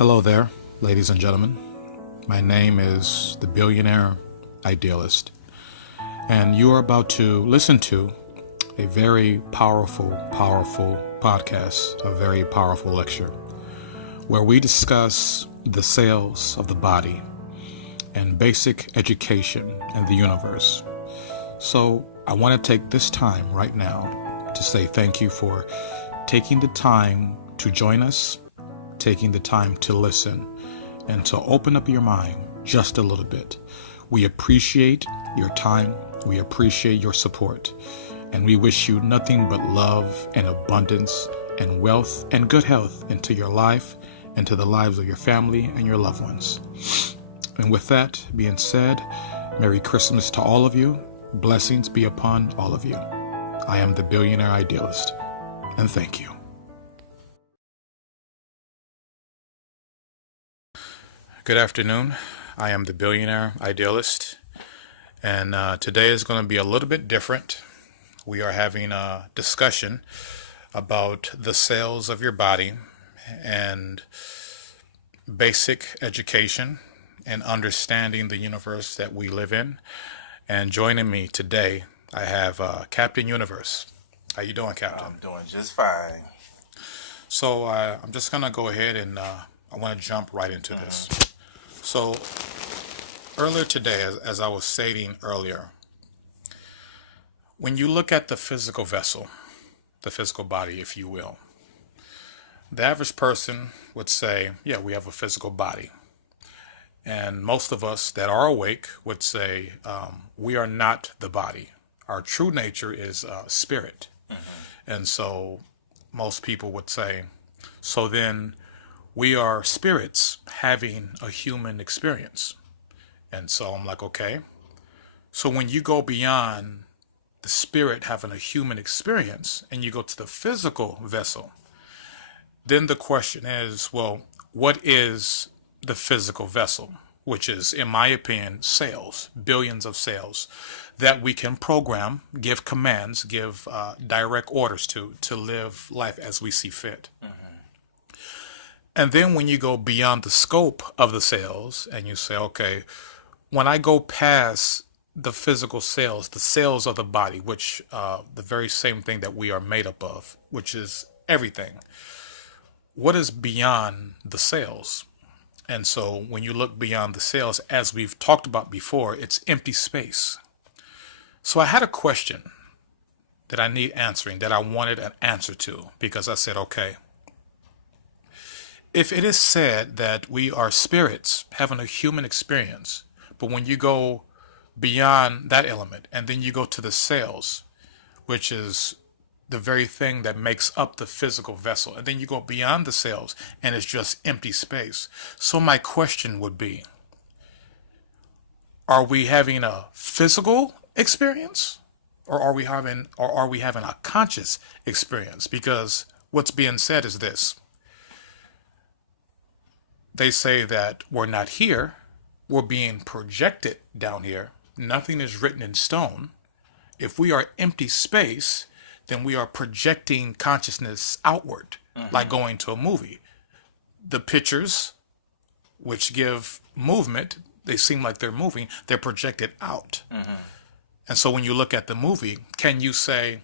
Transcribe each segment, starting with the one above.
Hello there, ladies and gentlemen. My name is the Billionaire Idealist, and you are about to listen to a very powerful podcast, a very powerful lecture, where we discuss the cells of the body and basic education in the universe. So I want to take this time right now to say thank you for taking the time to join us, taking the time to listen, and to open up your mind just a little bit. We appreciate your time. We appreciate your support. And we wish you nothing but love and abundance and wealth and good health into your life, into the lives of your family and your loved ones. And with that being said, Merry Christmas to all of you. Blessings be upon all of you. I am the Billionaire Idealist, and thank you. Good afternoon. I am the Billionaire Idealist, and today is going to be a little bit different. We are having a discussion about the cells of your body and basic education and understanding the universe that we live in. And joining me today, I have Captain Universe. How you doing, Captain? I'm doing just fine. So I'm just going to go ahead and I want to jump right into this. So earlier today, as I was stating earlier, when you look at the physical vessel, the physical body, if you will, the average person would say, yeah, we have a physical body. And most of us that are awake would say, we are not the body. Our true nature is spirit. And so most people would say, so then we are spirits having a human experience. And so I'm like, okay. So when you go beyond the spirit having a human experience and you go to the physical vessel, then the question is, well, what is the physical vessel? Which is, in my opinion, cells, billions of cells that we can program, give commands, give direct orders to live life as we see fit. And then when you go beyond the scope of the cells and you say, okay, when I go past the physical cells, the cells of the body, which the very same thing that we are made up of, which is everything, what is beyond the cells? And so when you look beyond the cells, as we've talked about before, it's empty space. So I had a question that I need answering, that I wanted an answer to, because I said, okay, if it is said that we are spirits having a human experience, but when you go beyond that element and then you go to the cells, which is the very thing that makes up the physical vessel, and then you go beyond the cells and it's just empty space. So my question would be, are we having a physical experience, or are we having a conscious experience? Because what's being said is this. They say that we're not here, we're being projected down here. Nothing is written in stone. If we are empty space, then we are projecting consciousness outward, like going to a movie. The pictures, which give movement, they seem like they're moving, they're projected out. And so when you look at the movie, can you say,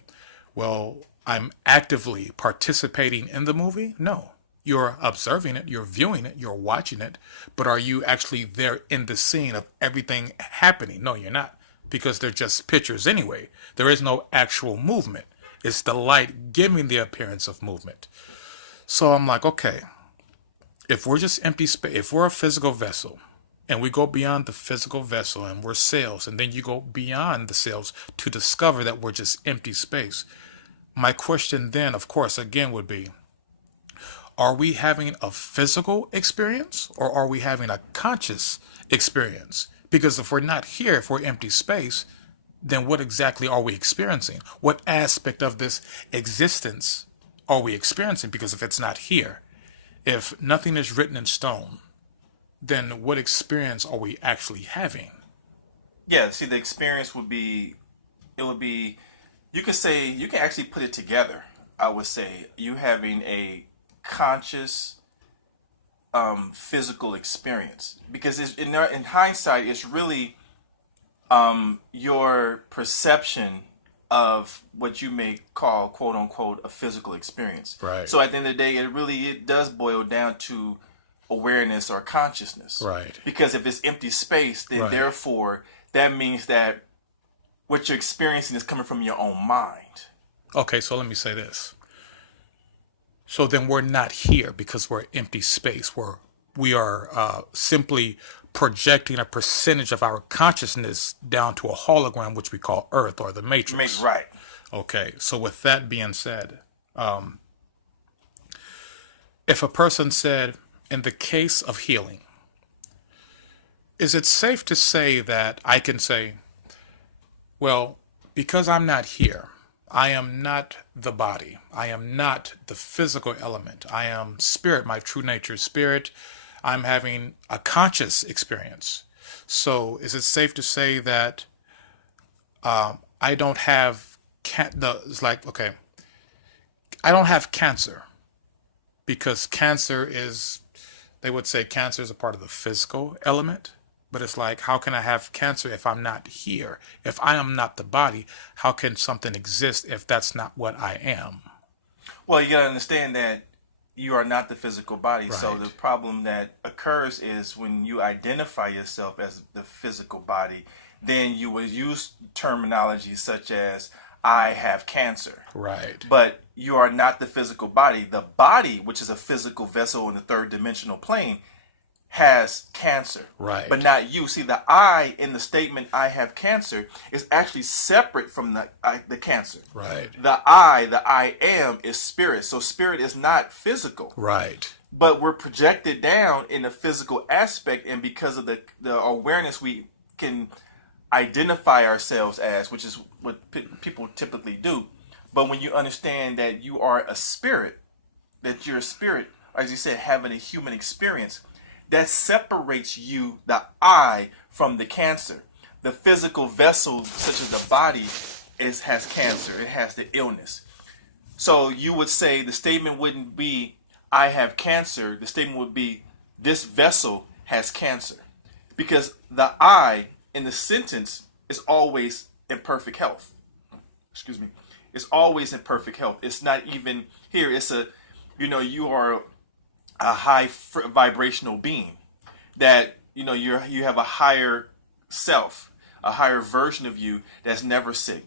well, I'm actively participating in the movie? No. You're observing it, you're viewing it, you're watching it, but are you actually there in the scene of everything happening? No, you're not, because they're just pictures anyway. There is no actual movement. It's the light giving the appearance of movement. So I'm like, okay, if we're just empty space, if we're a physical vessel, and we go beyond the physical vessel and we're cells, and then you go beyond the cells to discover that we're just empty space, my question then, of course, again would be, are we having a physical experience or are we having a conscious experience? Because if we're not here, if we're empty space, then what exactly are we experiencing? What aspect of this existence are we experiencing? Because if it's not here, if nothing is written in stone, then what experience are we actually having? Yeah, see, the experience would be, you could say, you can actually put it together. I would say you having a conscious physical experience, because in hindsight, it's really your perception of what you may call, quote unquote, a physical experience. Right. So at the end of the day, it does boil down to awareness or consciousness. Right. Because if it's empty space, then Right. therefore that means that what you're experiencing is coming from your own mind. Okay, so let me say this. So then we're not here because we're empty space. We are simply projecting a percentage of our consciousness down to a hologram, which we call Earth or the Matrix. Right. Okay, so with that being said, if a person said, in the case of healing, is it safe to say that I can say, well, because I'm not here, I am not the body, I am not the physical element, I am spirit, my true nature is spirit, I'm having a conscious experience. So is it safe to say that I don't have it's like, okay, I don't have cancer because cancer is, they would say cancer is a part of the physical element, but it's like, how can I have cancer if I'm not here? If I am not the body, how can something exist if that's not what I am? Well, you gotta understand that you are not the physical body. So Right. the problem that occurs is when you identify yourself as the physical body, then you will use terminology such as I have cancer. Right. But you are not the physical body. The body, which is a physical vessel in the third dimensional plane, has cancer. Right. But not you. See, the I in the statement I have cancer is actually separate from the cancer. Right. The I am, is spirit. So spirit is not physical. Right. But we're projected down in the physical aspect, and because of the awareness we can identify ourselves as, which is what people typically do. But when you understand that you are a spirit, that you're a spirit, or as you said, having a human experience, that separates you, the I, from the cancer. The physical vessel, such as the body, has cancer. It has the illness. So you would say the statement wouldn't be, I have cancer. The statement would be, this vessel has cancer. Because the I in the sentence is always in perfect health. Excuse me. It's always in perfect health. It's not even here. It's you are a high vibrational being, that you have a higher self, a higher version of you that's never sick,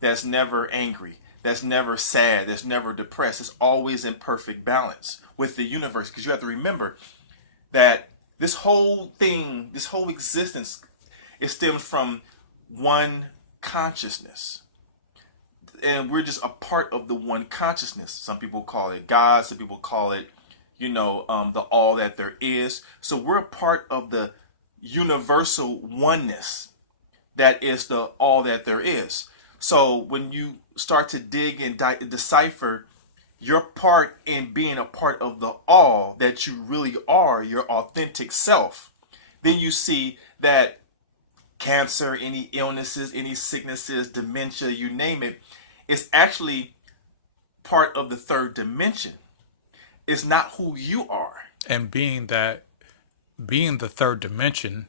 that's never angry, that's never sad, that's never depressed. It's always in perfect balance with the universe, because you have to remember that this whole thing, this whole existence, it stems from one consciousness. And we're just a part of the one consciousness. Some people call it God, some people call it the all that there is. So we're a part of the universal oneness that is the all that there is. So when you start to dig and decipher your part in being a part of the all that you really are, your authentic self, then you see that cancer, any illnesses, any sicknesses, dementia, you name it, is actually part of the third dimension. It's not who you are. And being the third dimension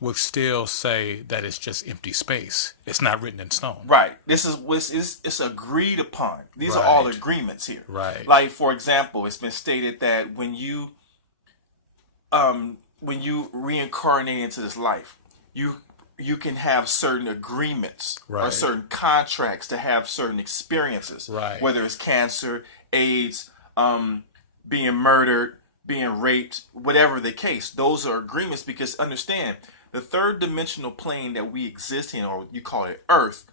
would still say that it's just empty space. It's not written in stone. Right. It's agreed upon. These are all Right. agreements here. Right. Like, for example, it's been stated that when you reincarnate into this life, you can have certain agreements or Right. certain contracts to have certain experiences. Right. Whether it's cancer, AIDS, being murdered, being raped, whatever the case, those are agreements. Because understand, the third dimensional plane that we exist in, or you call it Earth,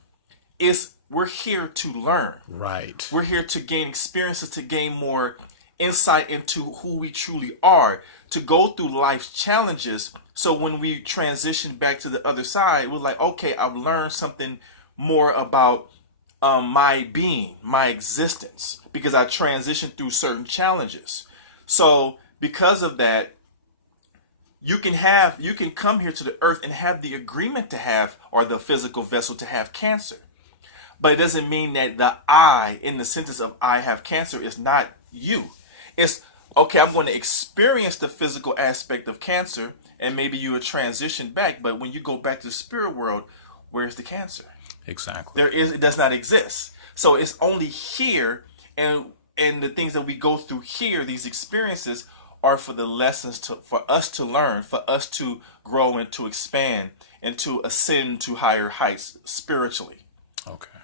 we're here to learn. Right. We're here to gain experiences, to gain more insight into who we truly are, to go through life's challenges. So when we transition back to the other side, we're like, okay, I've learned something more about my being, my existence, because I transitioned through certain challenges. So because of that, you can come here to the earth and have the agreement to have, or the physical vessel to have cancer. But it doesn't mean that the I in the sentence of I have cancer is not you. It's okay, I'm going to experience the physical aspect of cancer, and maybe you would transition back. But when you go back to the spirit world, where's the cancer? Exactly. It does not exist. So it's only here, and the things that we go through here, these experiences are for the lessons for us to learn, for us to grow and to expand and to ascend to higher heights spiritually. Okay.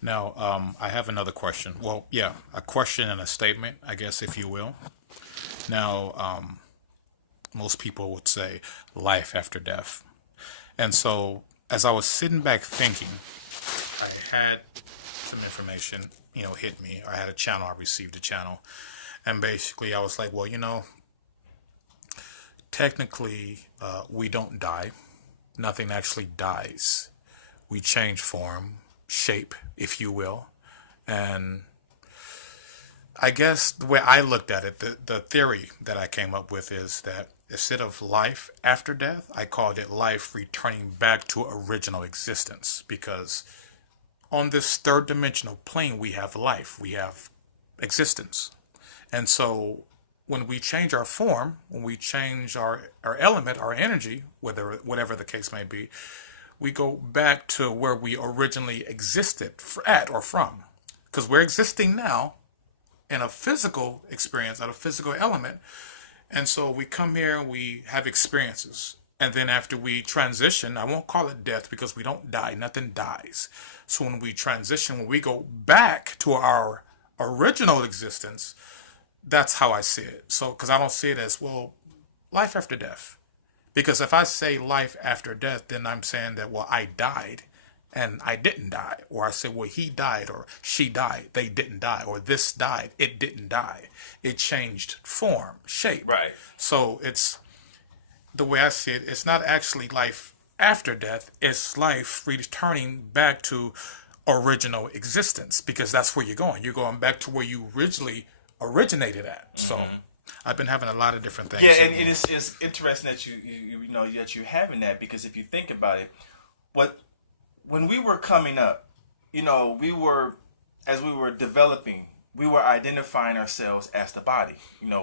Now, I have another question. Well, yeah, a question and a statement, I guess, if you will. Now, most people would say life after death. And so, as I was sitting back thinking, I had some information, hit me. I had a channel, I received a channel. And basically, I was like, well, technically, we don't die. Nothing actually dies. We change form, shape, if you will. And I guess the way I looked at it, the theory that I came up with is that instead of life after death, I called it life returning back to original existence. Because on this third dimensional plane, we have life, we have existence. And so when we change our form, when we change our element, our energy, whatever the case may be, we go back to where we originally existed at or from. Because we're existing now in a physical experience, at a physical element. And so we come here and we have experiences. And then after we transition, I won't call it death because we don't die, nothing dies. So when we transition, when we go back to our original existence, that's how I see it. So, because I don't see it as, well, life after death. Because if I say life after death, then I'm saying that, well, I died and I didn't die. Or I say, well, he died or she died, they didn't die. Or this died, it didn't die. It changed form, shape. Right. So it's, the way I see it, it's not actually life after death. It's life returning back to original existence. Because that's where you're going. You're going back to where you originally originated at. So I've been having a lot of different things. Yeah, and it's interesting that you know that you're having that, because if you think about it, when we were coming up, we were, as we were developing, we were identifying ourselves as the body,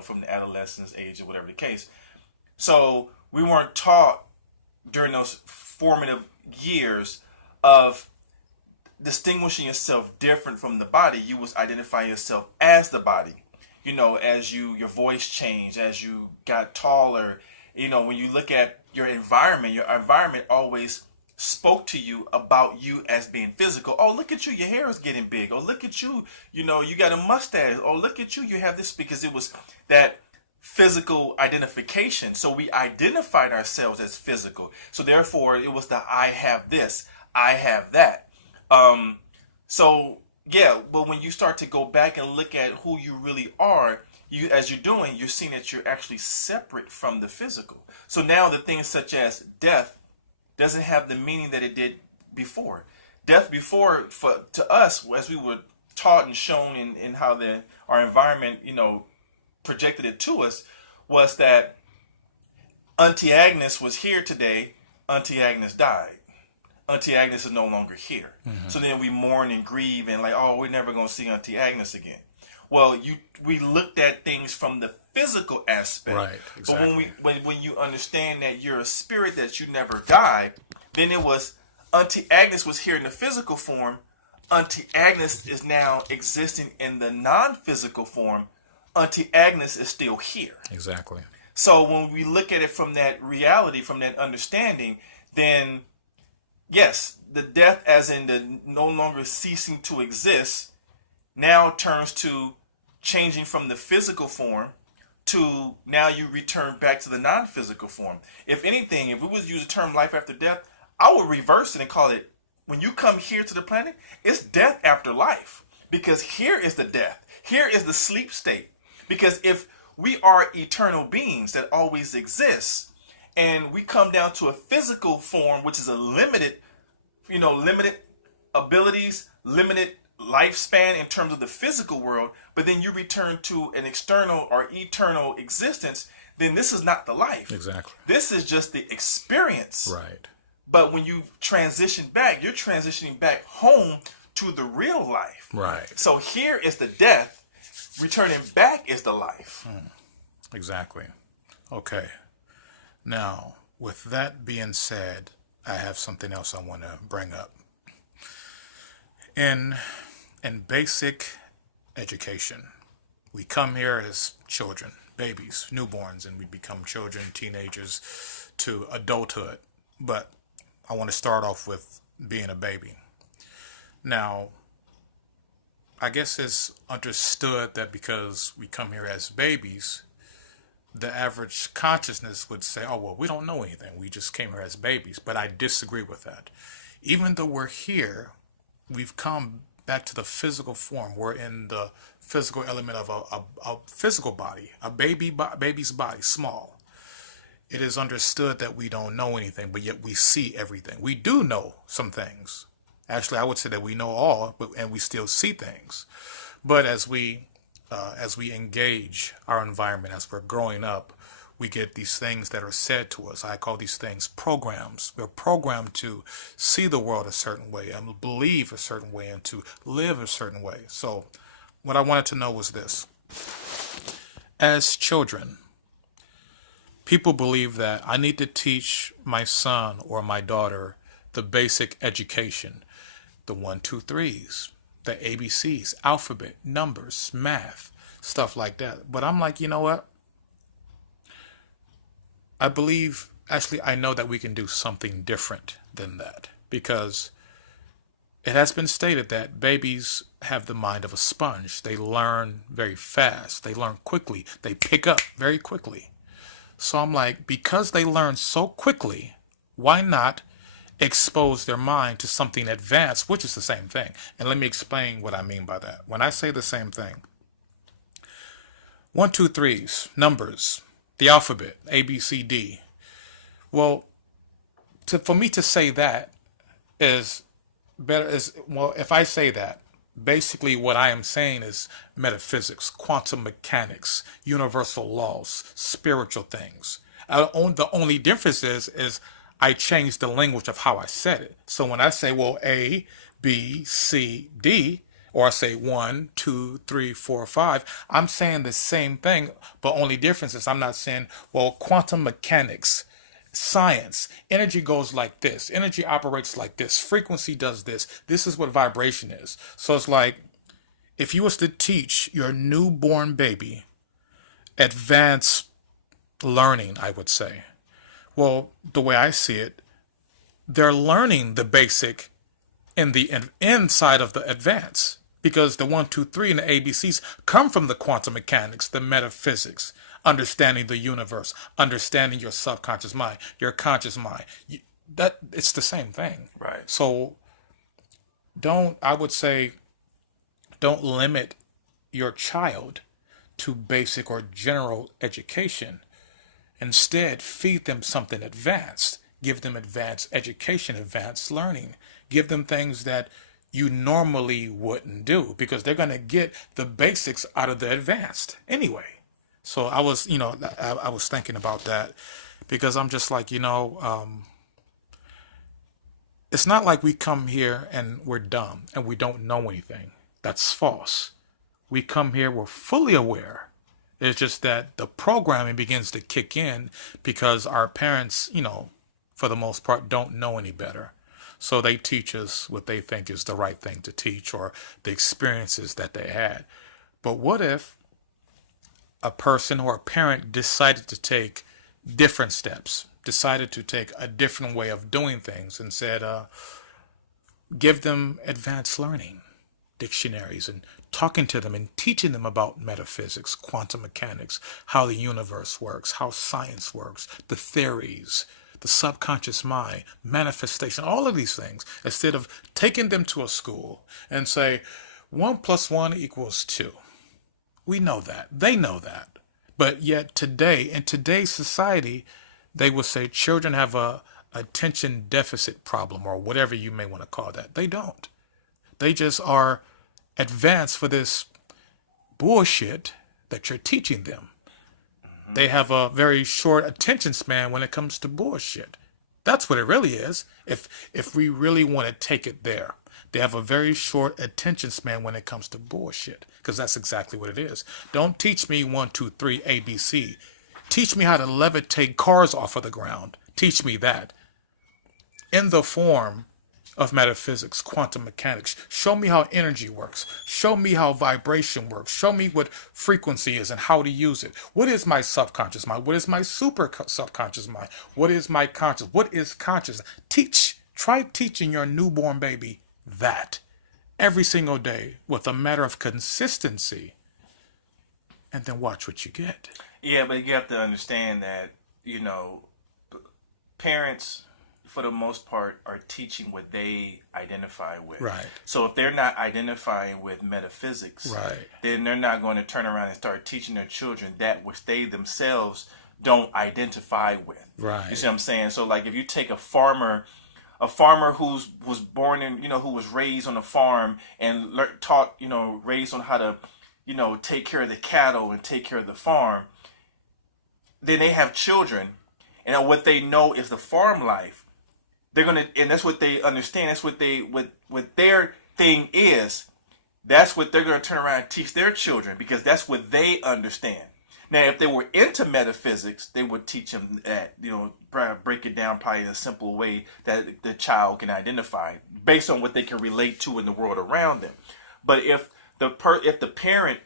from the adolescence age or whatever the case. So we weren't taught during those formative years of distinguishing yourself different from the body. You was identifying yourself as the body. As your voice changed, as you got taller, when you look at your environment always spoke to you about you as being physical. Oh, look at you, your hair is getting big. Oh, look at you, you got a mustache. Oh, look at you have this, because it was that physical identification. So we identified ourselves as physical. So therefore it was the I have this, I have that. So yeah, but when you start to go back and look at who you really are, you're seeing that you're actually separate from the physical. So now the things such as death doesn't have the meaning that it did before. Death before, to us, as we were taught and shown in how our environment, projected it to us, was that Auntie Agnes was here today, Auntie Agnes died. Auntie Agnes is no longer here. Mm-hmm. So then we mourn and grieve and like, oh, we're never going to see Auntie Agnes again. Well, we looked at things from the physical aspect. Right, exactly. But when you understand that you're a spirit, that you never die, then it was Auntie Agnes was here in the physical form. Auntie Agnes is now existing in the non-physical form. Auntie Agnes is still here. Exactly. So when we look at it from that reality, from that understanding, then yes, the death as in the no longer ceasing to exist now turns to changing from the physical form to now you return back to the non-physical form. If anything, if we was to use the term life after death, I would reverse it and call it, when you come here to the planet, it's death after life. Because here is the death. Here is the sleep state. Because if we are eternal beings that always exist, and we come down to a physical form, which is a limited abilities, limited lifespan in terms of the physical world, but then you return to an external or eternal existence, then this is not the life. Exactly. This is just the experience. Right. But when you transition back, you're transitioning back home to the real life. Right. So here is the death. Returning back is the life. Exactly. Okay. Now, with that being said, I have something else I want to bring up. In in basic education, we come here as children, babies, newborns, and we become children, teenagers, to adulthood. But I want to start off with being a baby. Now, I guess it's understood that because we come here as babies, the average consciousness would say, oh, well, we don't know anything. We just came here as babies. But I disagree with that. Even though we're here, we've come back to the physical form. We're in the physical element of a physical body, a baby's body, small. It is understood that we don't know anything, but yet we see everything. We do know some things. Actually, I would say that we know all, and we still see things. But as we engage our environment, as we're growing up, we get these things that are said to us. I call these things programs. We're programmed to see the world a certain way and believe a certain way and to live a certain way. So what I wanted to know was this. As children, people believe that I need to teach my son or my daughter the basic education, the one, two, threes, the ABCs, alphabet, numbers, math, stuff like that. But I'm like, you know what? I believe, actually, I know that we can do something different than that because it has been stated that babies have the mind of a sponge. They learn very fast. They learn quickly. They pick up very quickly. So I'm like, because they learn so quickly, why not expose their mind to something advanced, which is the same thing? And let me explain what I mean by that. When I say the same thing, one, two, threes, numbers, the alphabet, A, B, C, D. Well, for me to say that is better. If I say that, basically what I am saying is metaphysics, quantum mechanics, universal laws, spiritual things. The only difference is I changed the language of how I said it. So when I say, well, A, B, C, D, or I say 1, 2, 3, 4, 5, I'm saying the same thing, but only difference is I'm not saying, well, quantum mechanics, science, energy goes like this, energy operates like this, frequency does this, this is what vibration is. So it's like, if you was to teach your newborn baby advanced learning, I would say, well, the way I see it, they're learning the basic in the inside of the advance. Because the 1, 2, 3 and the ABCs come from the quantum mechanics, the metaphysics, understanding the universe, understanding your subconscious mind, your conscious mind. That it's the same thing. Right. So I would say, don't limit your child to basic or general education. Instead, feed them something advanced. Give them advanced education, advanced learning. Give them things that you normally wouldn't do because they're going to get the basics out of the advanced anyway. So I was thinking about that because I'm just like, it's not like we come here and we're dumb and we don't know anything. That's false. We come here, we're fully aware. It's just that the programming begins to kick in because our parents, for the most part, don't know any better. So they teach us what they think is the right thing to teach or the experiences that they had. But what if a person or a parent decided to take different steps, decided to take a different way of doing things and said, give them advanced learning, dictionaries, and talking to them and teaching them about metaphysics, quantum mechanics, how the universe works, how science works, the theories, the subconscious mind, manifestation, all of these things, instead of taking them to a school and say, 1 + 1 = 2. We know that. They know that. But yet today, in today's society, they will say children have a attention deficit problem or whatever you may want to call that. They don't. They just are advanced for this bullshit that you're teaching them. They have a very short attention span when it comes to bullshit. That's what it really is. If we really want to take it there. They have a very short attention span when it comes to bullshit, because that's exactly what it is. Don't teach me 1, 2, 3 ABC. Teach me how to levitate cars off of the ground. Teach me that in the form of metaphysics, quantum mechanics. Show me how energy works. Show me how vibration works. Show me what frequency is and how to use it. What is my subconscious mind? What is my super subconscious mind? What is my conscious? What is conscious? Teach. Try teaching your newborn baby that every single day with a matter of consistency, and then watch what you get. Yeah, but you have to understand that, you know, parents, for the most part, are teaching what they identify with. Right. So if they're not identifying with metaphysics, Right. then they're not going to turn around and start teaching their children that which they themselves don't identify with. Right. You see what I'm saying? So like if you take a farmer who was born in, you know, who was raised on a farm and taught, you know, raised on how to, you know, take care of the cattle and take care of the farm, then they have children, and what they know is the farm life. They're gonna, and that's what they understand. That's what what their thing is. That's what they're gonna turn around and teach their children, because that's what they understand. Now, if they were into metaphysics, they would teach them that, you know, break it down probably in a simple way that the child can identify based on what they can relate to in the world around them. But if the parent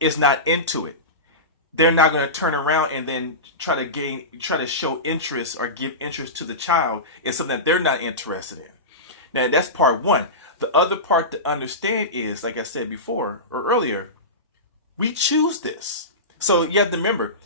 is not into it, they're not going to turn around and then try to show interest or give interest to the child in something that they're not interested in. Now, that's part one. The other part to understand is, like I said before or earlier, we choose this. So you have to remember,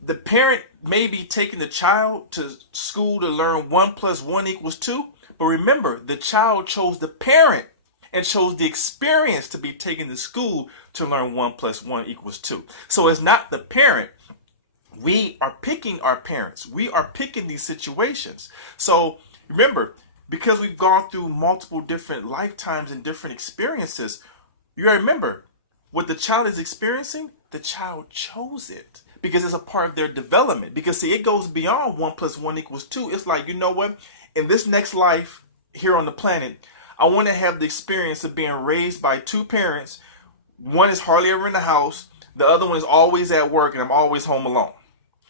the parent may be taking the child to school to learn 1 + 1 = 2, but remember, the child chose the parent and chose the experience to be taken to school to learn 1 + 1 = 2. So it's not the parent. We are picking our parents. We are picking these situations. So remember, because we've gone through multiple different lifetimes and different experiences, you gotta remember, what the child is experiencing, the child chose it because it's a part of their development. Because see, it goes beyond 1 + 1 = 2. It's like, you know what? In this next life here on the planet, I want to have the experience of being raised by two parents. One is hardly ever in the house. The other one is always at work, and I'm always home alone.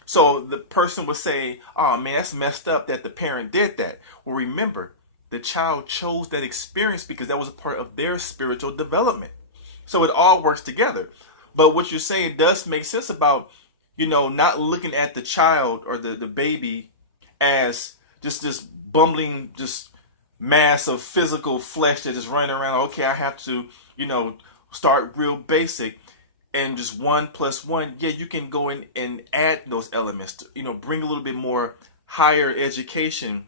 So the person would say, oh man, that's messed up that the parent did that. Well, remember, the child chose that experience because that was a part of their spiritual development. So it all works together. But what you're saying does make sense about, you know, not looking at the child or the baby as just this bumbling, just mass of physical flesh that is running around. Okay, I have to, you know, start real basic and just 1 + 1. Yeah, you can go in and add those elements to, you know, bring a little bit more higher education,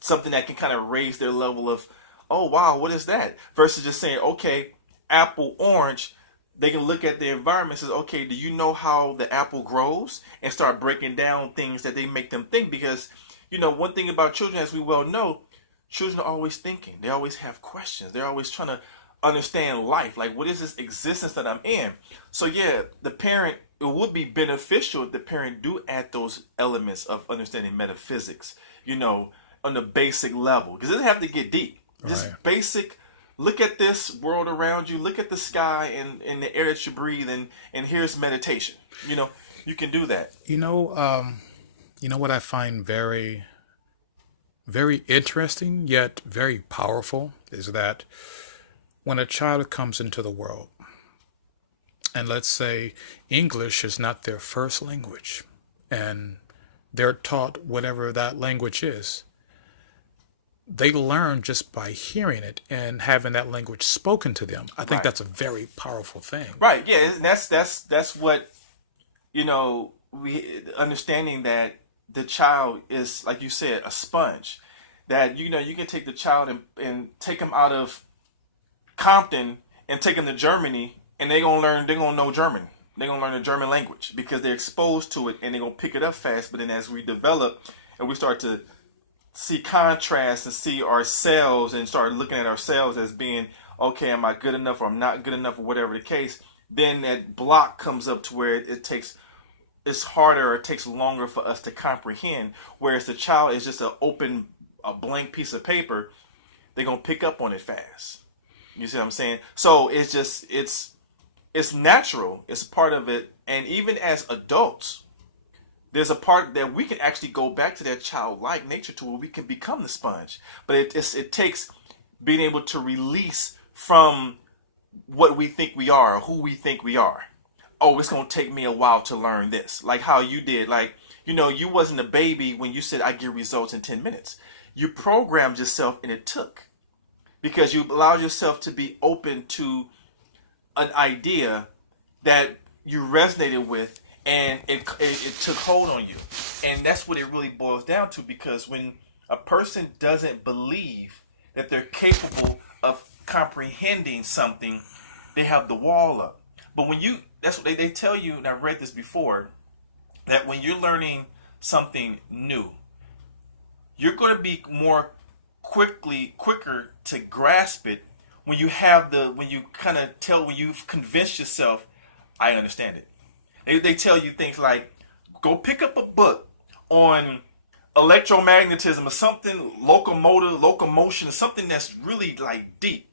something that can kind of raise their level of, oh wow, what is that? Versus just saying, okay, apple, orange. They can look at the environment and say, okay, do you know how the apple grows? And start breaking down things that they make them think. Because, you know, one thing about children, as we well know, children are always thinking. They always have questions. They're always trying to understand life. Like, what is this existence that I'm in? So yeah, the parent, it would be beneficial if the parent do add those elements of understanding metaphysics, you know, on the basic level. Because it doesn't have to get deep. Just Right. basic. Look at this world around you. Look at the sky and the air that you breathe, and here's meditation. You know, you can do that. You know what I find very, very interesting yet very powerful is that when a child comes into the world, and let's say English is not their first language, and they're taught whatever that language is, they learn just by hearing it and having that language spoken to them. I think Right. that's a very powerful thing. Right. Yeah. And that's what, you know, we understanding that the child is, like you said, a sponge. That, you know, you can take the child and take them out of Compton and take them to Germany, and they're gonna know German. They're gonna learn the German language because they're exposed to it and they're gonna pick it up fast. But then as we develop and we start to see contrast and see ourselves and start looking at ourselves as being, okay, am I good enough or I'm not good enough or whatever the case, then that block comes up to where it's harder or it takes longer for us to comprehend. Whereas the child is just a blank piece of paper. they're gonna pick up on it fast. You see what I'm saying? So it's just it's natural. It's part of it. And even as adults, there's a part that we can actually go back to that childlike nature to where we can become the sponge. But it takes being able to release from what we think we are or who we think we are. Oh, it's gonna take me a while to learn this. Like how you did. Like, you wasn't a baby when you said I get results in 10 minutes. You programmed yourself and it took. Because you allowed yourself to be open to an idea that you resonated with, and it took hold on you. And that's what it really boils down to, because when a person doesn't believe that they're capable of comprehending something, they have the wall up. But that's what they tell you, and I've read this before, that when you're learning something new, you're going to be more quicker to grasp it when you when you've convinced yourself, I understand it. They tell you things like, go pick up a book on electromagnetism or something, locomotion, something that's really like deep.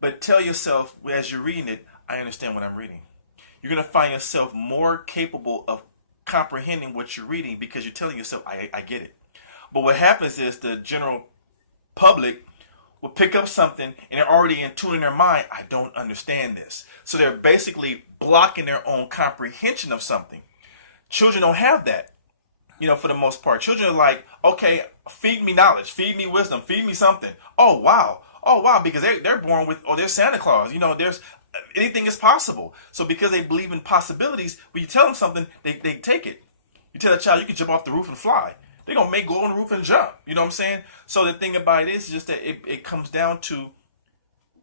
But tell yourself as you're reading it, I understand what I'm reading. You're going to find yourself more capable of comprehending what you're reading because you're telling yourself, I get it. But what happens is the general public will pick up something and they're already in tune in their mind, I don't understand this. So they're basically blocking their own comprehension of something. Children don't have that, for the most part. Children are like, okay, feed me knowledge, feed me wisdom, feed me something. Oh, wow, because they're born with, they're Santa Claus. There's anything is possible. So because they believe in possibilities, when you tell them something, they take it. You tell a child you can jump off the roof and fly. They're going to go on the roof and jump. You know what I'm saying? So the thing about it is just that it comes down to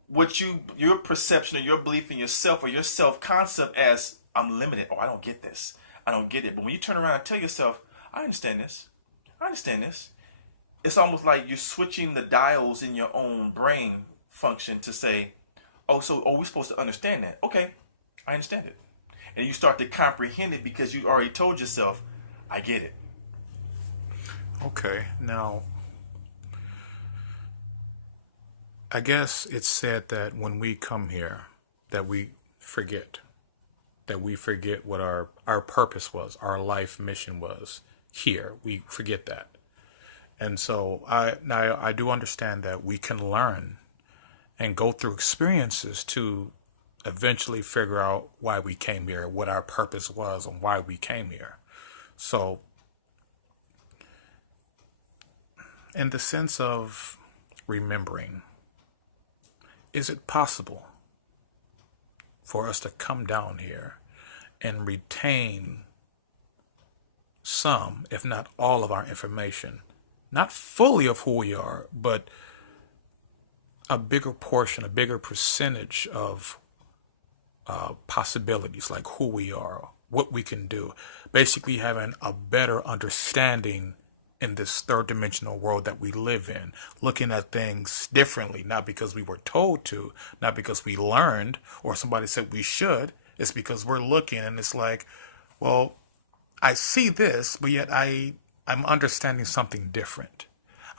what your perception or your belief in yourself or your self-concept as, I'm limited. Oh, I don't get this. I don't get it. But when you turn around and tell yourself, I understand this. It's almost like you're switching the dials in your own brain function to say, we're supposed to understand that. Okay, I understand it. And you start to comprehend it because you already told yourself, I get it. Okay, now, I guess it's said that when we come here, that we forget. That we forget what our purpose was, our life mission was here. We forget that. And so I do understand that we can learn and go through experiences to eventually figure out why we came here, what our purpose was, and why we came here. So, in the sense of remembering, is it possible for us to come down here and retain some, if not all, of our information? Not fully of who we are, but a bigger portion, a bigger percentage of possibilities, like who we are, what we can do. Basically having a better understanding in this third dimensional world that we live in, looking at things differently, not because we were told to, not because we learned or somebody said we should. It's because we're looking and it's like, well, I see this, but yet I'm understanding something different.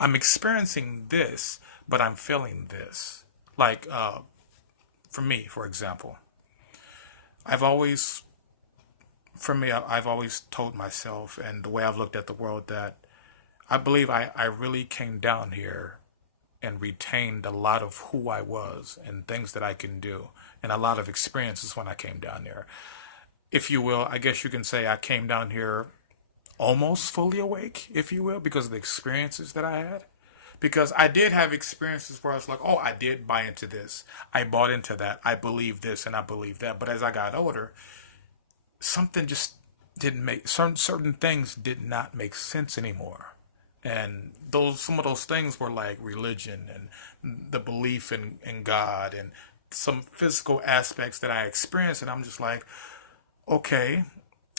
I'm experiencing this, but I'm feeling this. Like, for me, for example, I've always told myself, and the way I've looked at the world, that I believe I really came down here and retained a lot of who I was and things that I can do, and a lot of experiences when I came down here. If you will, I guess you can say I came down here almost fully awake, if you will, because of the experiences that I had. Because I did have experiences where I was like, oh, I did buy into this. I bought into that. I believe this and I believe that. But as I got older, something just didn't make, certain things did not make sense anymore. And some of those things were like religion and the belief in God and some physical aspects that I experienced. And I'm just like, okay,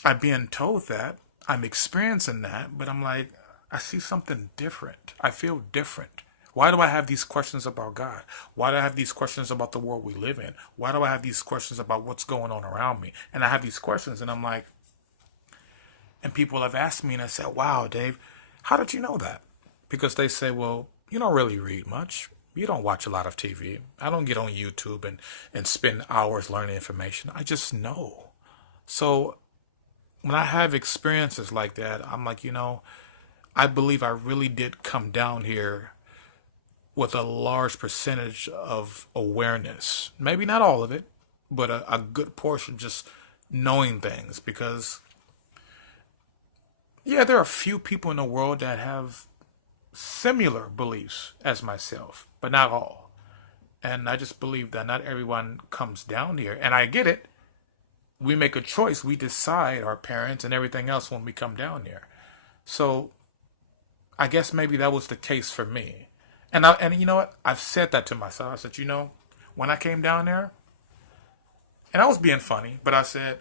I'm being told that, I'm experiencing that, but I'm like, I see something different. I feel different. Why do I have these questions about God? Why do I have these questions about the world we live in? Why do I have these questions about what's going on around me? And I have these questions and I'm like, and people have asked me and I said, wow, Dave, how did you know that? Because they say, well, you don't really read much. We don't watch a lot of TV. I don't get on YouTube and spend hours learning information. I just know. So when I have experiences like that, I'm like, I believe I really did come down here with a large percentage of awareness. Maybe not all of it, but a good portion just knowing things. Because, yeah, there are a few people in the world that have similar beliefs as myself, but not all. And I just believe that not everyone comes down here. And I get it. We make a choice. We decide, our parents and everything else, when we come down here. So I guess maybe that was the case for me. And you know what? I've said that to myself. I said, when I came down there, and I was being funny, but I said,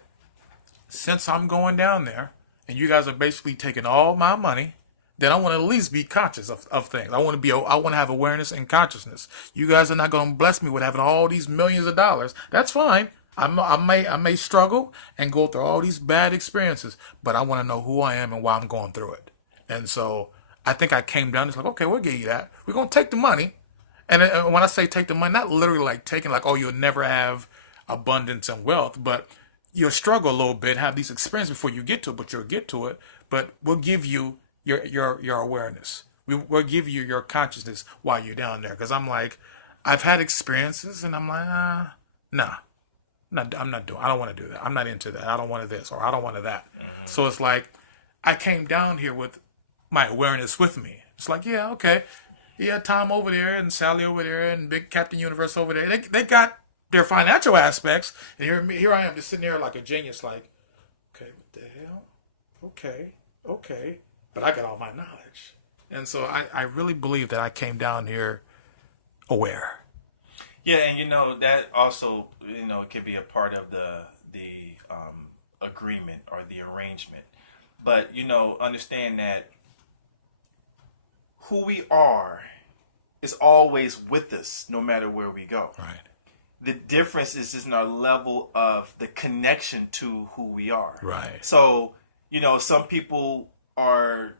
since I'm going down there and you guys are basically taking all my money, then I want to at least be conscious of things. I want to have awareness and consciousness. You guys are not going to bless me with having all these millions of dollars. That's fine. I may struggle and go through all these bad experiences, but I want to know who I am and why I'm going through it. And so I think I came down. It's like, okay, we'll give you that. We're going to take the money. And when I say take the money, not literally like taking like, oh, you'll never have abundance and wealth, but you'll struggle a little bit, have these experiences before you get to it, but you'll get to it. But we'll give you your awareness. We'll give you your consciousness while you're down there. Because I'm like, I've had experiences, and I'm like, nah, I'm not doing. I don't want to do that. I'm not into that. I don't want this, or I don't want that. Mm-hmm. So it's like I came down here with my awareness with me. It's like, yeah, okay, yeah, Tom over there and Sally over there and Big Captain Universe over there. They got their financial aspects, and here I am just sitting there like a genius, like, okay, what the hell? Okay. But I got all my knowledge. And so I really believe that I came down here aware. Yeah, and that also can be a part of the agreement or the arrangement. But understand that who we are is always with us, no matter where we go. Right. The difference is just in our level of the connection to who we are. Right. So some people are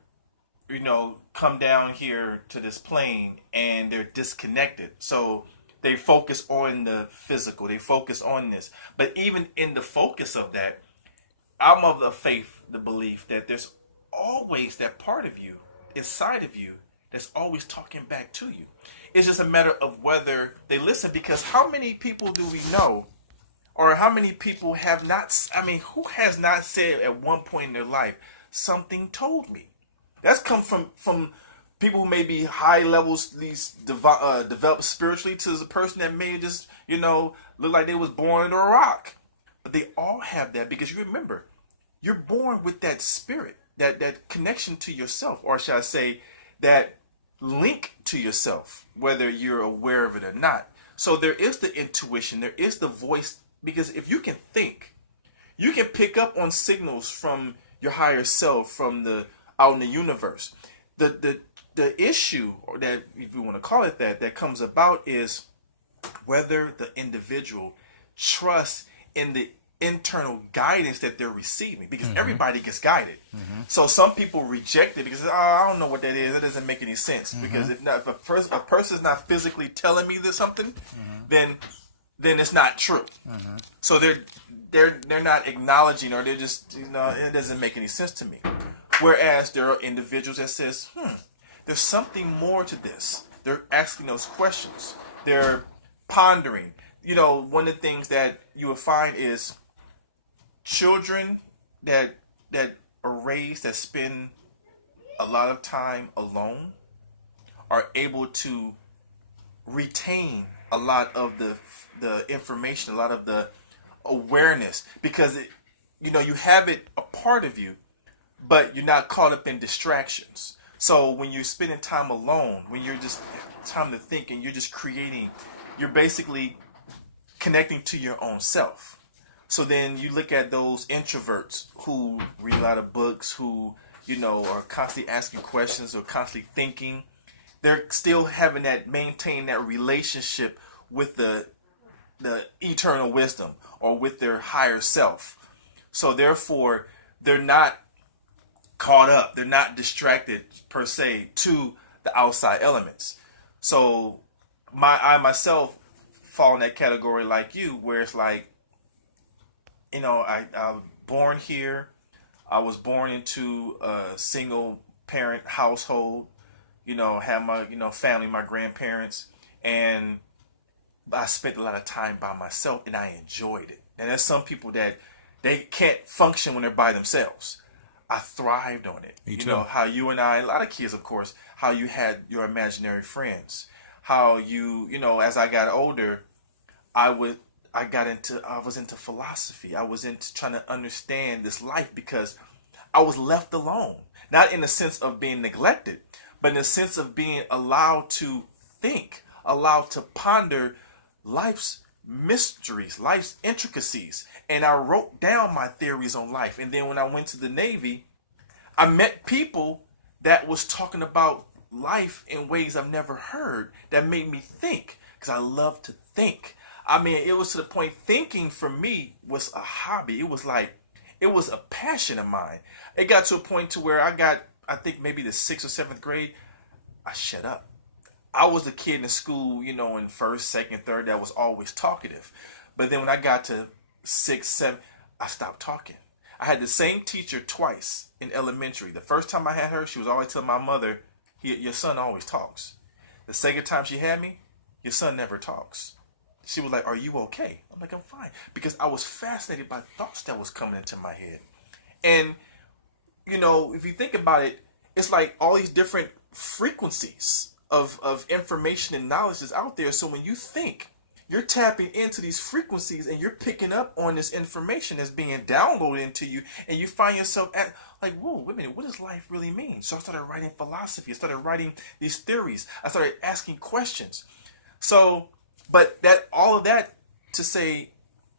come down here to this plane and they're disconnected. So they focus on the physical. They focus on this. But even in the focus of that, I'm of the faith, the belief that there's always that part of you inside of you that's always talking back to you. It's just a matter of whether they listen, because how many people do we know, or how many people have not, who has not said at one point in their life, something told me? That's come from people who may be high levels, these developed spiritually, to the person that may just, look like they was born under a rock. But they all have that, because you remember, you're born with that spirit, that connection to yourself, or should I say, that link to yourself, whether you're aware of it or not. So there is the intuition, there is the voice, because if you can think, you can pick up on signals from your higher self, from out in the universe. The issue, or that, if you want to call it that comes about, is whether the individual trusts in the internal guidance that they're receiving, because everybody gets guided. So some people reject it because, I don't know what that is. That doesn't make any sense. Because if a person's not physically telling me there's something, then it's not true. So they're not acknowledging, or they're just, it doesn't make any sense to me. Whereas there are individuals that says, there's something more to this. They're asking those questions. They're pondering. One of the things that you will find is children that are raised, that spend a lot of time alone, are able to retain a lot of the information, a lot of the awareness, because you have it a part of you, but you're not caught up in distractions. So when you're spending time alone, when you're just time to think and you're just creating, you're basically connecting to your own self. So then you look at those introverts who read a lot of books, who are constantly asking questions or constantly thinking. They're still having maintain that relationship with the eternal wisdom, or with their higher self. So therefore, they're not caught up. They're not distracted per se to the outside elements. So I myself fall in that category like you, where it's like, I was born here. I was born into a single parent household. Had my family, my grandparents, and I spent a lot of time by myself, and I enjoyed it. And there's some people that they can't function when they're by themselves. I thrived on it. Me too. How you and I, a lot of kids, of course, how you had your imaginary friends. How as I got older, I was into philosophy. I was into trying to understand this life because I was left alone. Not in the sense of being neglected, but in the sense of being allowed to think, allowed to ponder life's mysteries, life's intricacies. And I wrote down my theories on life. And then when I went to the Navy, I met people that was talking about life in ways I've never heard that made me think, because I love to think. I mean, it was to the point thinking for me was a hobby. It was a passion of mine. It got to a point to where I think maybe the 6th or 7th grade, I shut up. I was the kid in school, in first, second, third that was always talkative. But then when I got to 6, 7, I stopped talking. I had the same teacher twice in elementary. The first time I had her, she was always telling my mother, your son always talks. The second time she had me, your son never talks. She was like, are you okay? I'm like, I'm fine. Because I was fascinated by thoughts that was coming into my head. And, if you think about it, it's like all these different frequencies of information and knowledge is out there. So when you think, you're tapping into these frequencies and you're picking up on this information that's being downloaded into you, and you find yourself at like, whoa, wait a minute, what does life really mean? So I started writing philosophy. I started writing these theories. I started asking questions. So, but all of that to say,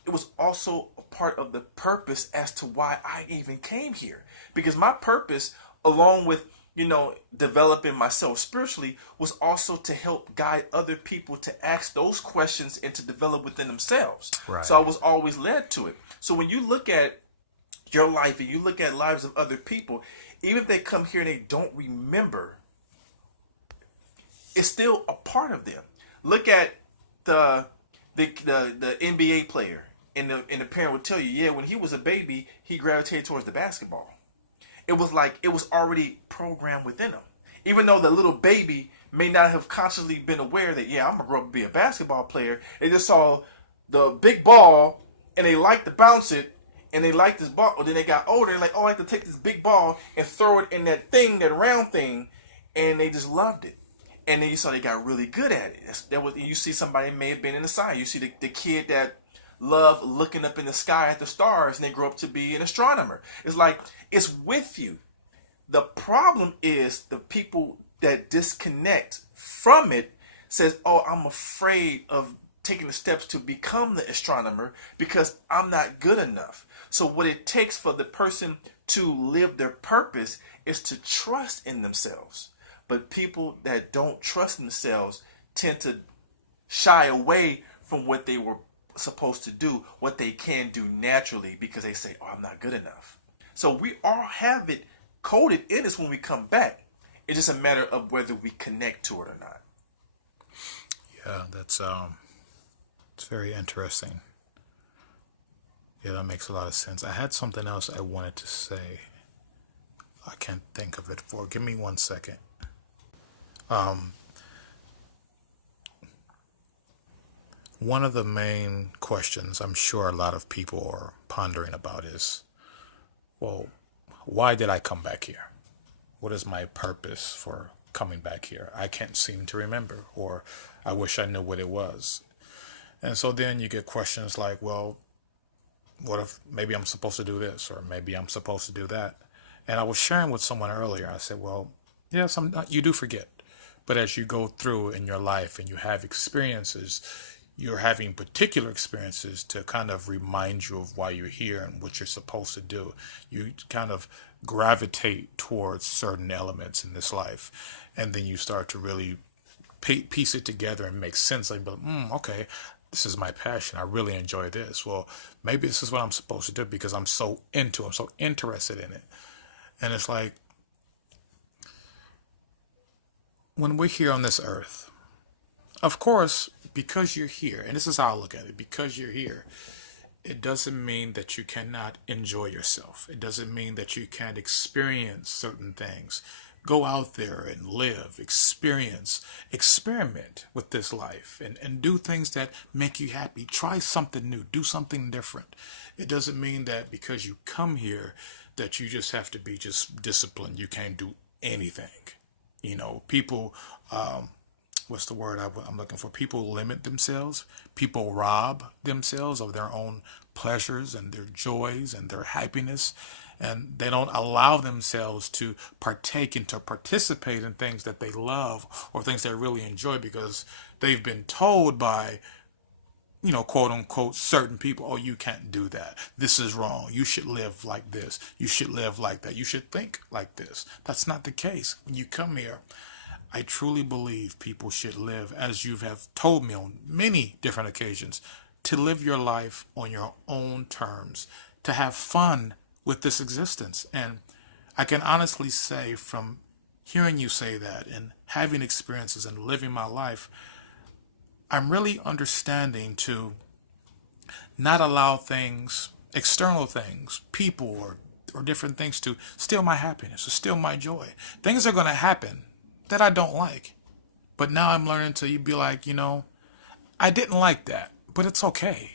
it was also a part of the purpose as to why I even came here. Because my purpose, along with developing myself spiritually, was also to help guide other people to ask those questions and to develop within themselves. Right. So I was always led to it. So when you look at your life and you look at lives of other people, even if they come here and they don't remember, it's still a part of them. Look at the NBA player, and the parent would tell you, yeah, when he was a baby, he gravitated towards the basketball. It was like it was already programmed within him. Even though the little baby may not have consciously been aware that, yeah, I'm going to grow up and be a basketball player. They just saw the big ball and they liked to bounce it and they liked this ball. Or then they got older and like, oh, I like to take this big ball and throw it in that thing, that round thing. And they just loved it. And then you saw they got really good at it. You see somebody may have been in the science. You see the kid that loved looking up in the sky at the stars and they grow up to be an astronomer. It's like, it's with you. The problem is the people that disconnect from it says, oh, I'm afraid of taking the steps to become the astronomer because I'm not good enough. So what it takes for the person to live their purpose is to trust in themselves. But people that don't trust themselves tend to shy away from what they were supposed to do, what they can do naturally, because they say, oh, I'm not good enough. So we all have it coded in us when we come back. It's just a matter of whether we connect to it or not. Yeah, that's it's very interesting. Yeah, that makes a lot of sense. I had something else I wanted to say. I can't think of it give me 1 second. One of the main questions I'm sure a lot of people are pondering about is, well, why did I come back here? What is my purpose for coming back here? I can't seem to remember, or I wish I knew what it was. And so then you get questions like, well, what if maybe I'm supposed to do this, or maybe I'm supposed to do that? And I was sharing with someone earlier, I said, well, yes, you do forget. But as you go through in your life and you have experiences, you're having particular experiences to kind of remind you of why you're here and what you're supposed to do. You kind of gravitate towards certain elements in this life. And then you start to really piece it together and make sense. Like, okay, this is my passion. I really enjoy this. Well, maybe this is what I'm supposed to do because I'm so interested in it. And it's like, when we're here on this earth, Of course, because you're here, and this is how I look at it, because you're here, it doesn't mean that you cannot enjoy yourself. It doesn't mean that you can't experience certain things. Go out there and live, experience, experiment with this life, and do things that make you happy. Try something new, do something different. It doesn't mean that because you come here that you just have to be just disciplined. You can't do anything. People, what's the word I'm looking for? People limit themselves. People rob themselves of their own pleasures and their joys and their happiness. And they don't allow themselves to partake and to participate in things that they love or things they really enjoy because they've been told by, quote unquote, certain people, oh, you can't do that. This is wrong. You should live like this. You should live like that. You should think like this. That's not the case. When you come here, I truly believe people should live, as you have told me on many different occasions, to live your life on your own terms, to have fun with this existence. And I can honestly say, from hearing you say that and having experiences and living my life, I'm really understanding to not allow things, external things, people or different things to steal my happiness or steal my joy. Things are going to happen that I don't like. But now I'm learning to be like, I didn't like that, but it's okay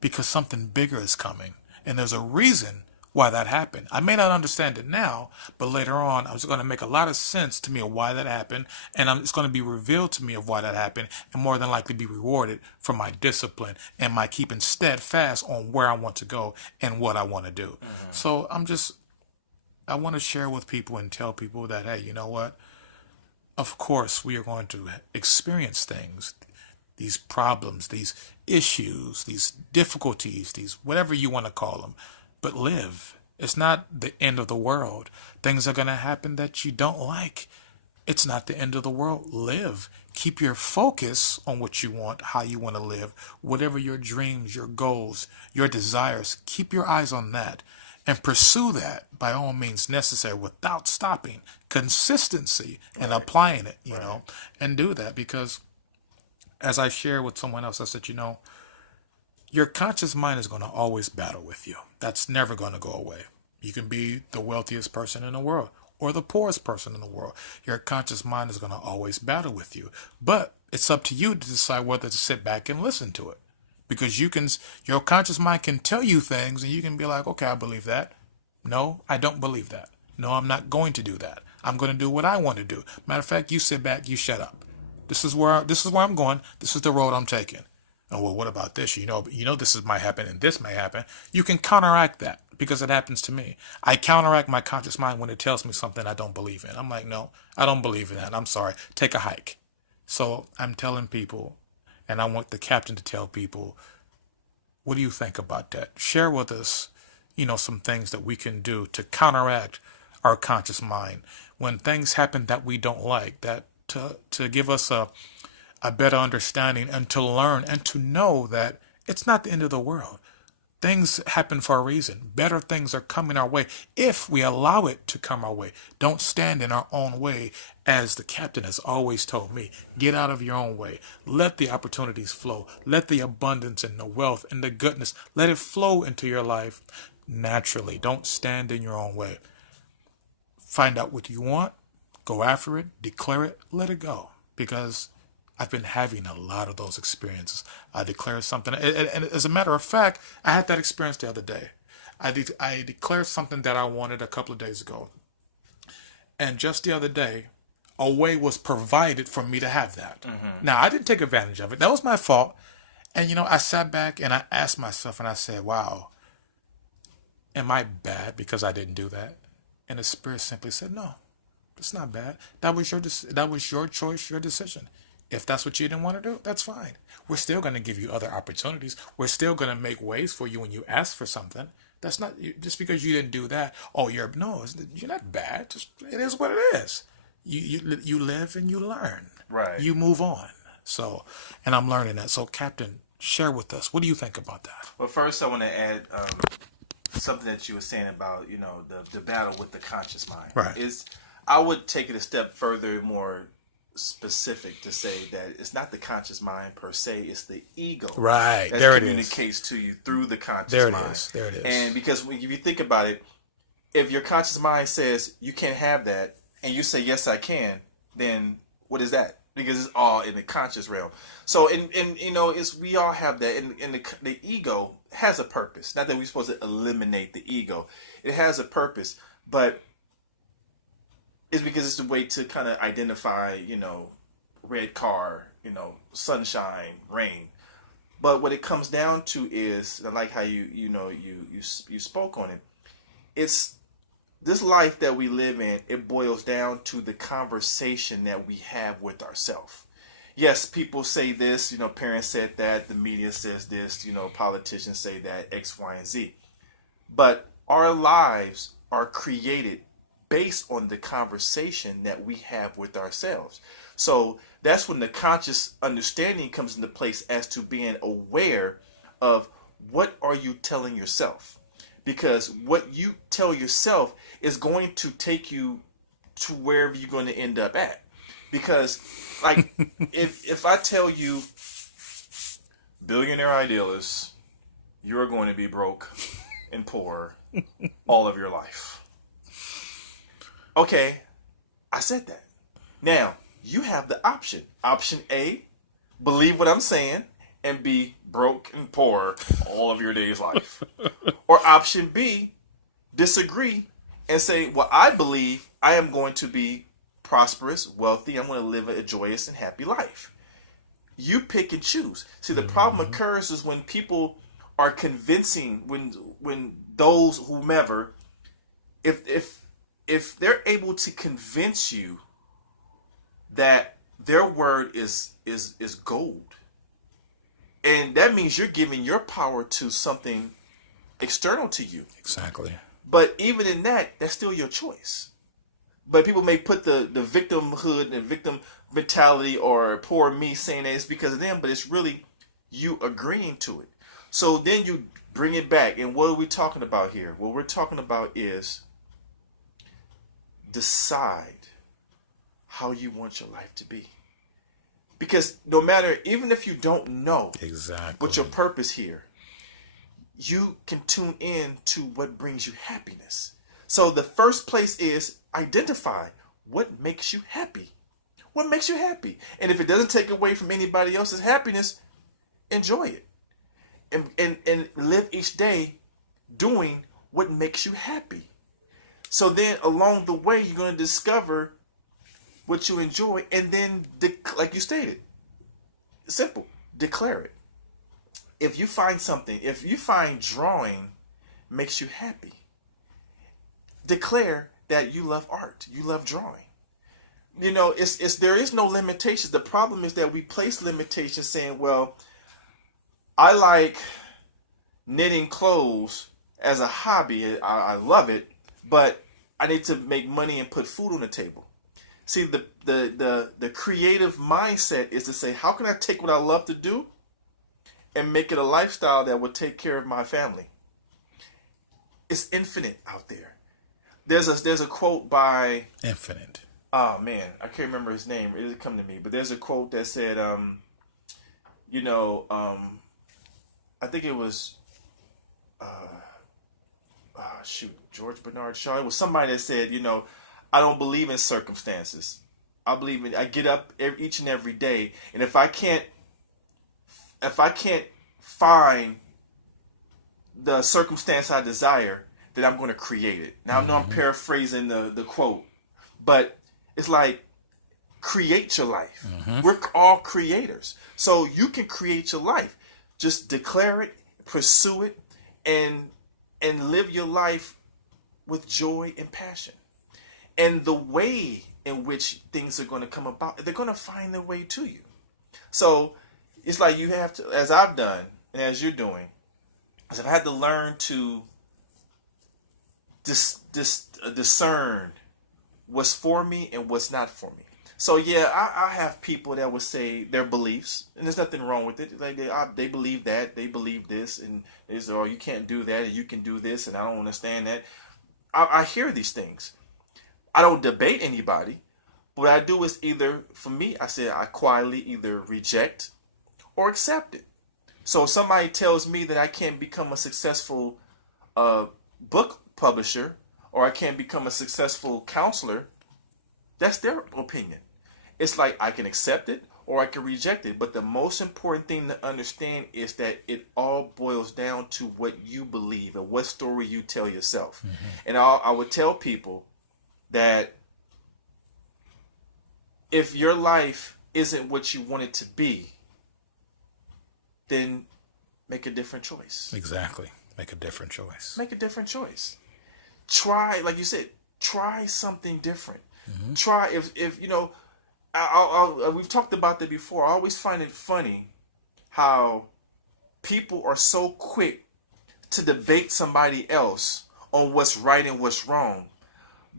because something bigger is coming. And there's a reason why that happened. I may not understand it now, but later on, it's going to make a lot of sense to me of why that happened. And it's going to be revealed to me of why that happened and more than likely be rewarded for my discipline and my keeping steadfast on where I want to go and what I want to do. So I want to share with people and tell people that, hey, you know what? Of course, we are going to experience things, these problems, these issues, these difficulties, these whatever you want to call them, but live. It's not the end of the world. Things are going to happen that you don't like. It's not the end of the world. Live. Keep your focus on what you want, how you want to live, whatever your dreams, your goals, your desires. Keep your eyes on that and pursue that by all means necessary without stopping. Consistency and applying it, and do that because as I shared with someone else, I said, your conscious mind is going to always battle with you. That's never going to go away. You can be the wealthiest person in the world or the poorest person in the world. Your conscious mind is going to always battle with you. But it's up to you to decide whether to sit back and listen to it. Because your conscious mind can tell you things and you can be like, okay, I believe that. No, I don't believe that. No, I'm not going to do that. I'm going to do what I want to do. Matter of fact, you sit back, you shut up. This is where I'm going. This is the road I'm taking. Oh, well, what about this? This might happen and this may happen. You can counteract that because it happens to me. I counteract my conscious mind when it tells me something I don't believe in. I'm like, no, I don't believe in that. I'm sorry. Take a hike. So I'm telling people, and I want the captain to tell people, what do you think about that? Share with us, some things that we can do to counteract our conscious mind when things happen that we don't like, that to give us a better understanding and to learn and to know that it's not the end of the world. Things happen for a reason. Better things are coming our way if we allow it to come our way. Don't stand in our own way. As the captain has always told me, get out of your own way. Let the opportunities flow. Let the abundance and the wealth and the goodness, let it flow into your life naturally. Don't stand in your own way. Find out what you want. Go after it. Declare it. Let it go. Because I've been having a lot of those experiences. I declared something, and as a matter of fact, I had that experience the other day. I declared something that I wanted a couple of days ago, and just the other day, a way was provided for me to have that. Now, I didn't take advantage of it. That was my fault. And, I sat back and I asked myself and I said, wow, am I bad because I didn't do that? And the Spirit simply said, no, it's not bad. That was your choice, your decision. If that's what you didn't want to do, that's fine. We're still going to give you other opportunities. We're still going to make ways for you when you ask for something. That's not just because you didn't do that. Oh, you're not bad. It is what it is. You live and you learn. Right. You move on. So, and I'm learning that. So, Captain, share with us. What do you think about that? Well, first I want to add something that you were saying about the battle with the conscious mind. Right. I would take it a step further, more specific to say that it's not the conscious mind per se, it's the ego Right. that There it is. communicates to you through the conscious There it mind. is. There it And is. because if you think about it, if your conscious mind says you can't have that and you say yes I can, then what is that? Because it's all in the conscious realm. So and you know, it's we all have that, and the ego has a purpose. Not that we're supposed to eliminate the ego. It has a purpose, but it's because it's a way to kind of identify, you know, red car, you know, sunshine, rain. But what it comes down to is, I like how you spoke on it. It's this life that we live in. It boils down to the conversation that we have with ourselves. Yes, people say this. You know, parents said that. The media says this. You know, politicians say that. X, Y, and Z. But our lives are created based on the conversation that we have with ourselves. So that's when the conscious understanding comes into place as to being aware of what are you telling yourself. Because what you tell yourself is going to take you to wherever you're going to end up at. Because like if I tell you billionaire idealist, you're going to be broke and poor all of your life. Okay, I said that. Now, you have the option. Option A, believe what I'm saying and be broke and poor all of your day's life. Or option B, disagree and say, well, I believe I am going to be prosperous, wealthy, I'm going to live a joyous and happy life. You pick and choose. See, the problem occurs is when people are convincing, when those whomever, if they're able to convince you that their word is gold, and that means you're giving your power to something external to you. Exactly. But even in that, that's still your choice. But people may put the victimhood and victim mentality or poor me saying that it's because of them, but it's really you agreeing to it. So then you bring it back. And what are we talking about here? What we're talking about is decide how you want your life to be. Because no matter, even if you don't know Exactly what's your purpose here, you can tune in to what brings you happiness. So the first place is identify what makes you happy. What makes you happy? And if it doesn't take away from anybody else's happiness, enjoy it. And live each day doing what makes you happy. So then along the way, you're going to discover what you enjoy, and then, like you stated, simple, declare it. If you find something, if you find drawing makes you happy, declare that you love art, you love drawing. You know, it's there is no limitations. The problem is that we place limitations saying, well, I like knitting clothes as a hobby. I love it, but I need to make money and put food on the table. See, the creative mindset is to say, how can I take what I love to do and make it a lifestyle that will take care of my family? It's infinite out there. There's a quote by infinite. Oh man, I can't remember his name. It didn't come to me, but there's a quote that said, I think it was, George Bernard Shaw. It was somebody that said, I don't believe in circumstances. I get up each and every day, and if I can't find the circumstance I desire, then I'm going to create it. Now I know I'm paraphrasing the quote, but it's like, create your life. We're all creators, so you can create your life. Just declare it, pursue it, and live your life with joy and passion. And the way in which things are going to come about, they're going to find their way to you. So it's like you have to, as I've done and as you're doing, is I've had to learn to discern what's for me and what's not for me. So yeah, I have people that would say their beliefs, and there's nothing wrong with it. Like they believe that, they believe this, and is, or you can't do that, and you can do this, and I don't understand that. I hear these things. I don't debate anybody, What I do is either, for me, I said I quietly either reject or accept it. So if somebody tells me that I can't become a successful book publisher or I can't become a successful counselor, that's their opinion. It's like I can accept it or I can reject it. But the most important thing to understand is that it all boils down to what you believe and what story you tell yourself. Mm-hmm. And I would tell people that if your life isn't what you want it to be, then make a different choice. Exactly. Make a different choice. Make a different choice. Try, like you said, try something different. Mm-hmm. Try, if you know, we've talked about that before. I always find it funny how people are so quick to debate somebody else on what's right and what's wrong,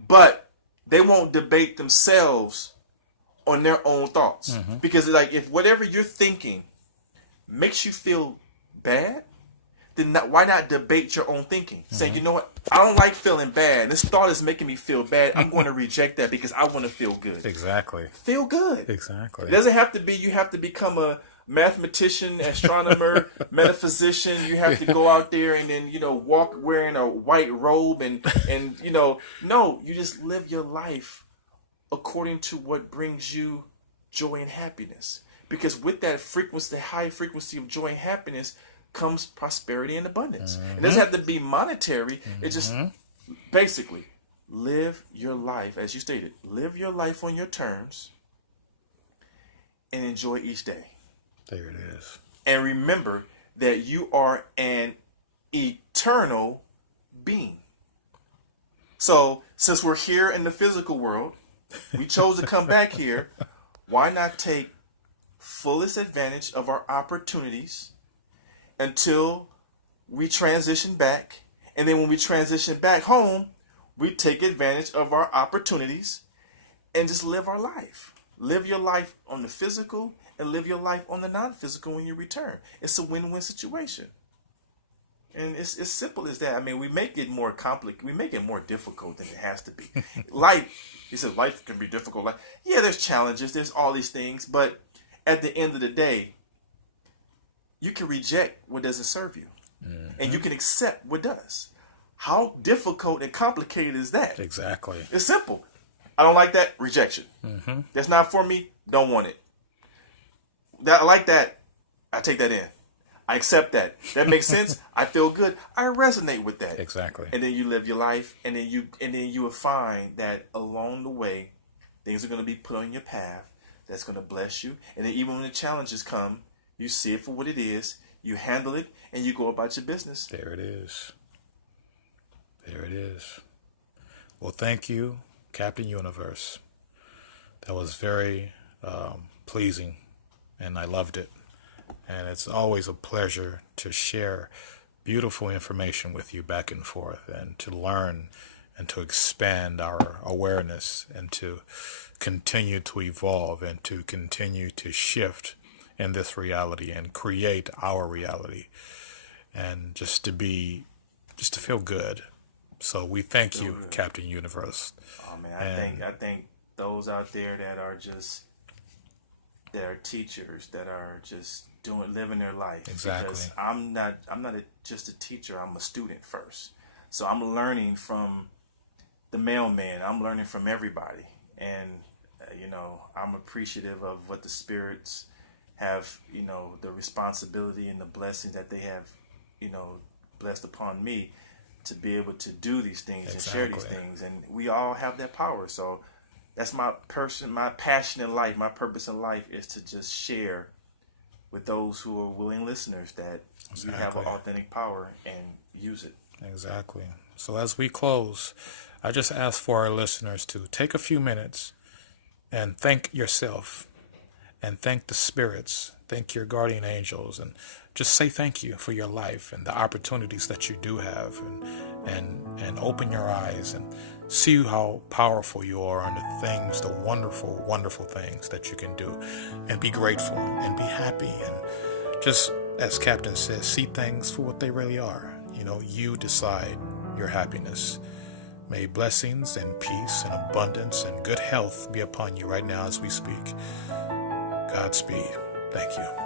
but they won't debate themselves on their own thoughts. Mm-hmm. Because like, if whatever you're thinking makes you feel bad, then why not debate your own thinking? Mm-hmm. Saying, you know what, I don't like feeling bad. This thought is making me feel bad. I'm going to reject that because I want to feel good. Exactly. Feel good. Exactly. It doesn't have to be you have to become a mathematician, astronomer, metaphysician. You have to go out there and then, you know, walk wearing a white robe and you know, no, you just live your life according to what brings you joy and happiness. Because with that frequency, the high frequency of joy and happiness, comes prosperity and abundance. Mm-hmm. It doesn't have to be monetary. Mm-hmm. It just basically live your life, as you stated, live your life on your terms and enjoy each day. There it is. And remember that you are an eternal being. So since we're here in the physical world, we chose to come back here. Why not take fullest advantage of our opportunities until we transition back, and then when we transition back home, we take advantage of our opportunities and just live our life. Live your life on the physical and live your life on the non-physical when you return. It's a win-win situation. And it's as simple as that. I mean, we make it more complicated. We make it more difficult than it has to be. Life, he says, life can be difficult. Like, yeah, there's challenges. There's all these things. But at the end of the day, you can reject what doesn't serve you. Mm-hmm. And you can accept what does. How difficult and complicated is that? Exactly. It's simple. I don't like that. Rejection. Mm-hmm. That's not for me. Don't want it. I like that. I take that in. I accept that. That makes sense. I feel good. I resonate with that. Exactly. And then you live your life, and then you will find that along the way, things are going to be put on your path that's going to bless you. And then even when the challenges come, you see it for what it is, you handle it, and you go about your business. There it is. There it is. Well, thank you, Captain Universe. That was very pleasing, and I loved it. And it's always a pleasure to share beautiful information with you back and forth, and to learn and to expand our awareness, and to continue to evolve, and to continue to shift in this reality and create our reality, and just to feel good. So we thank you, Captain Universe. Oh man, I think those out there that are teachers, that are just living their life. Exactly. Because I'm not just a teacher. I'm a student first. So I'm learning from the mailman. I'm learning from everybody, and I'm appreciative of what the spirits have, the responsibility and the blessings that they have, blessed upon me to be able to do these things. Exactly. And share these things. And we all have that power. So that's my passion in life, my purpose in life is to just share with those who are willing listeners that you have an authentic power and use it. Exactly. So as we close, I just ask for our listeners to take a few minutes and thank yourself, and thank the spirits, thank your guardian angels, and just say thank you for your life and the opportunities that you do have, and open your eyes and see how powerful you are, and the things, the wonderful, wonderful things that you can do, and be grateful and be happy, and just, as Captain says, see things for what they really are. You decide your happiness. May blessings and peace and abundance and good health be upon you right now as we speak. Godspeed. Thank you.